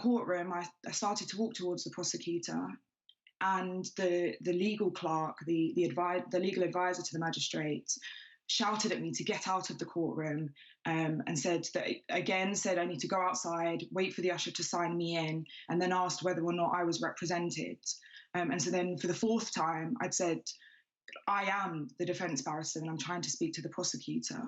courtroom, I started to walk towards the prosecutor, and the legal clerk, the legal advisor to the magistrate, shouted at me to get out of the courtroom, and said I need to go outside, wait for the usher to sign me in, and then asked whether or not I was represented. And so then for the fourth time, I'd said, I am the defence barrister and I'm trying to speak to the prosecutor.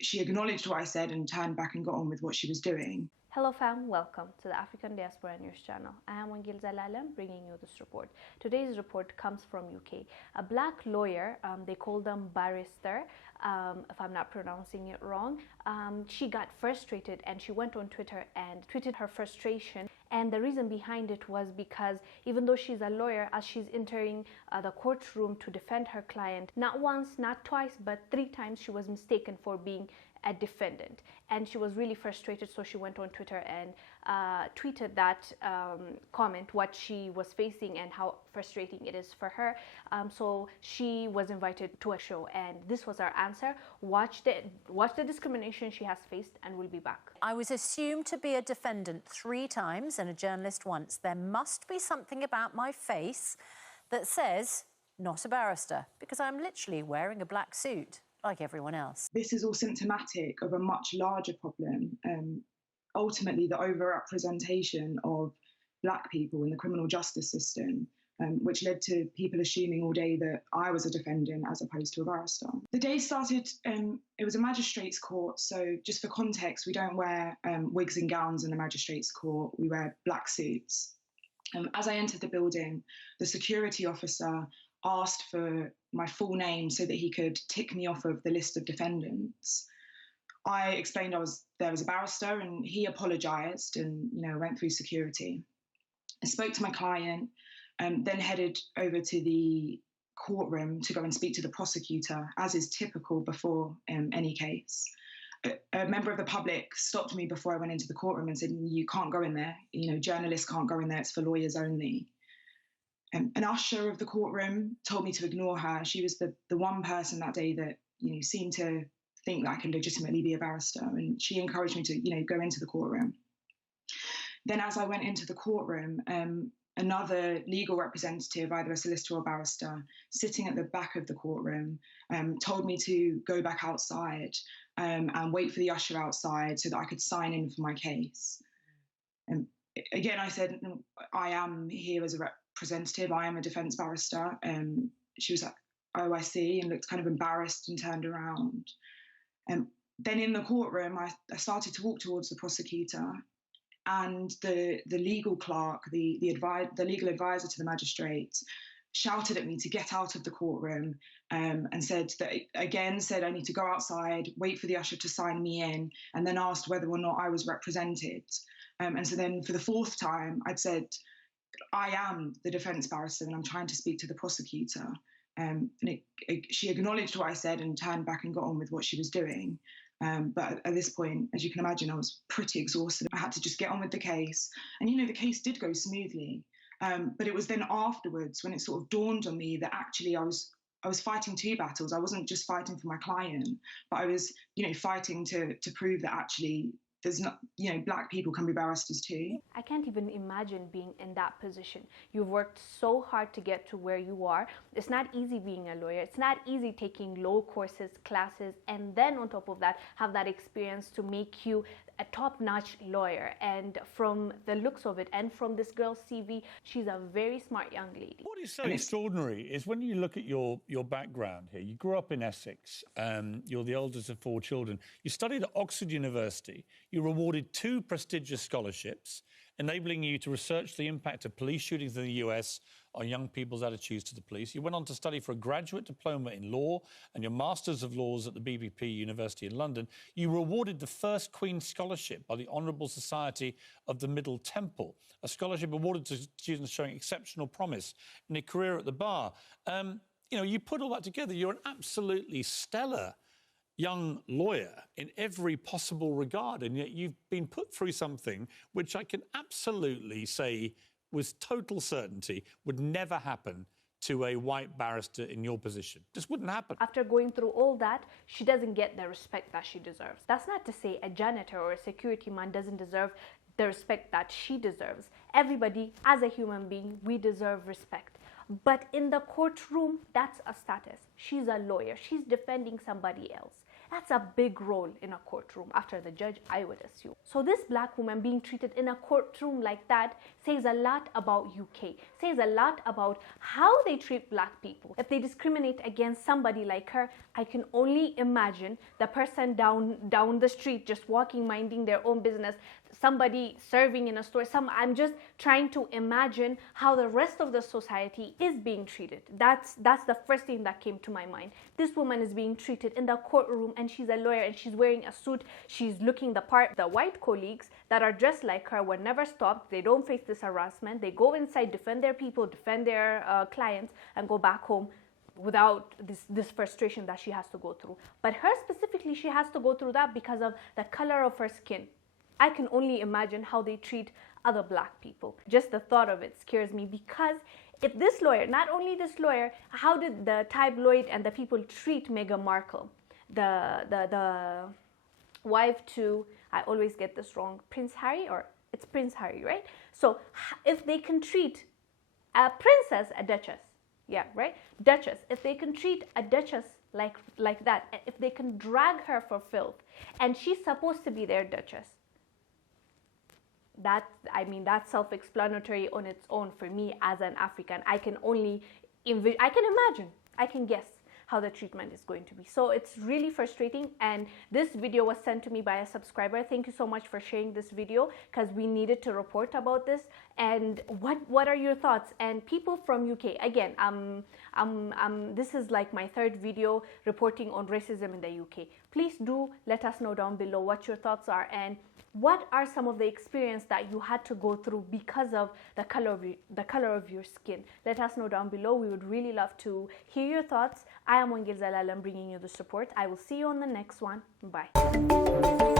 She acknowledged what I said and turned back and got on with what she was doing. Hello fam, welcome to the African Diaspora News channel. I am Wongel Zelalem bringing you this report. Today's report comes from UK. A black lawyer, they call them Barrister, if I'm not pronouncing it wrong, she got frustrated and she went on Twitter and tweeted her frustration. And the reason behind it was because even though she's a lawyer, as she's entering the courtroom to defend her client, not once, not twice, but 3 times she was mistaken for being a defendant, and she was really frustrated, so she went on Twitter and tweeted that comment, what she was facing and how frustrating it is for her. So she was invited to a show, and this was our answer. Watch the discrimination she has faced, and we'll be back. I was assumed to be a defendant 3 times and a journalist once. There must be something about my face that says not a barrister, because I'm literally wearing a black suit like everyone else. This is all symptomatic of a much larger problem, ultimately the overrepresentation of black people in the criminal justice system, which led to people assuming all day that I was a defendant as opposed to a barrister. The day started, it was a magistrate's court, so just for context, we don't wear wigs and gowns in the magistrate's court, we wear black suits. As I entered the building, the security officer asked for my full name so that he could tick me off of the list of defendants. I explained there was a barrister, and he apologised and went through security. I spoke to my client, then headed over to the courtroom to go and speak to the prosecutor, as is typical before any case. A member of the public stopped me before I went into the courtroom and said, "You can't go in there. Journalists can't go in there. It's for lawyers only." An usher of the courtroom told me to ignore her. She was the one person that day that seemed to think that I could legitimately be a barrister, and she encouraged me to go into the courtroom. Then as I went into the courtroom, another legal representative, either a solicitor or barrister, sitting at the back of the courtroom, told me to go back outside and wait for the usher outside so that I could sign in for my case. Again, I said, I am here as a representative, I am a defence barrister. She was like, "Oh, I see," and looked kind of embarrassed and turned around. Then in the courtroom, I started to walk towards the prosecutor, and the legal clerk, the legal advisor to the magistrate, shouted at me to get out of the courtroom, and said I need to go outside, wait for the usher to sign me in, and then asked whether or not I was represented. And so then for the 4th time, I'd said, I am the defence barrister and I'm trying to speak to the prosecutor. She acknowledged what I said and turned back and got on with what she was doing. But at this point, as you can imagine, I was pretty exhausted. I had to just get on with the case. And, the case did go smoothly. But it was then afterwards when it sort of dawned on me that actually I was fighting 2 battles. I wasn't just fighting for my client, but I was, fighting to prove that actually there's not, black people can be barristers too. I can't even imagine being in that position. You've worked so hard to get to where you are. It's not easy being a lawyer. It's not easy taking law courses, classes, and then on top of that, have that experience to make you a top-notch lawyer. And from the looks of it and from this girl's CV, she's a very smart young lady. What is so extraordinary is when you look at your background here, you grew up in Essex, you're the oldest of 4 children, you studied at Oxford University, you were awarded 2 prestigious scholarships, enabling you to research the impact of police shootings in the US on young people's attitudes to the police. You went on to study for a graduate diploma in law and your Masters of Laws at the BBP University in London. You were awarded the first Queen's Scholarship by the Honourable Society of the Middle Temple, a scholarship awarded to students showing exceptional promise in a career at the bar. You put all that together, you're an absolutely stellar young lawyer in every possible regard, and yet you've been put through something which I can absolutely say with total certainty would never happen to a white barrister in your position. Just wouldn't happen. After going through all that, she doesn't get the respect that she deserves. That's not to say a janitor or a security man doesn't deserve the respect that she deserves. Everybody, as a human being, we deserve respect. But in the courtroom, that's a status. She's a lawyer. She's defending somebody else. That's a big role in a courtroom after the judge, I would assume. So this black woman being treated in a courtroom like that says a lot about UK, says a lot about how they treat black people. If they discriminate against somebody like her, I can only imagine the person down the street just walking, minding their own business, somebody serving in a store. I'm just trying to imagine how the rest of the society is being treated. That's the first thing that came to my mind. This woman is being treated in the courtroom, and she's a lawyer, and she's wearing a suit. She's looking the part. The white colleagues that are dressed like her were never stopped. They don't face this harassment. They go inside, defend their people, defend their clients, and go back home without this frustration that she has to go through. But her specifically, she has to go through that because of the color of her skin. I can only imagine how they treat other black people. Just the thought of it scares me, because if this lawyer, not only this lawyer, how did the tabloid and the people treat Meghan Markle, the wife to, I always get this wrong, Prince Harry, or it's Prince Harry, right? So if they can treat a princess, a duchess, yeah, right? Duchess, if they can treat a duchess like that, if they can drag her for filth, and she's supposed to be their duchess, that's self-explanatory on its own for me as an African. I can only I can imagine, I can guess how the treatment is going to be. So it's really frustrating, and this video was sent to me by a subscriber. Thank you so much for sharing this video, because we needed to report about this. And what are your thoughts? And people from UK, again, this is like my third video reporting on racism in the UK. Please do let us know down below what your thoughts are, and what are some of the experience that you had to go through because of the color of your skin. Let us know down below. We would really love to hear your thoughts. I am Wongel Zelalem, bringing you the support. I will see you on the next one. Bye.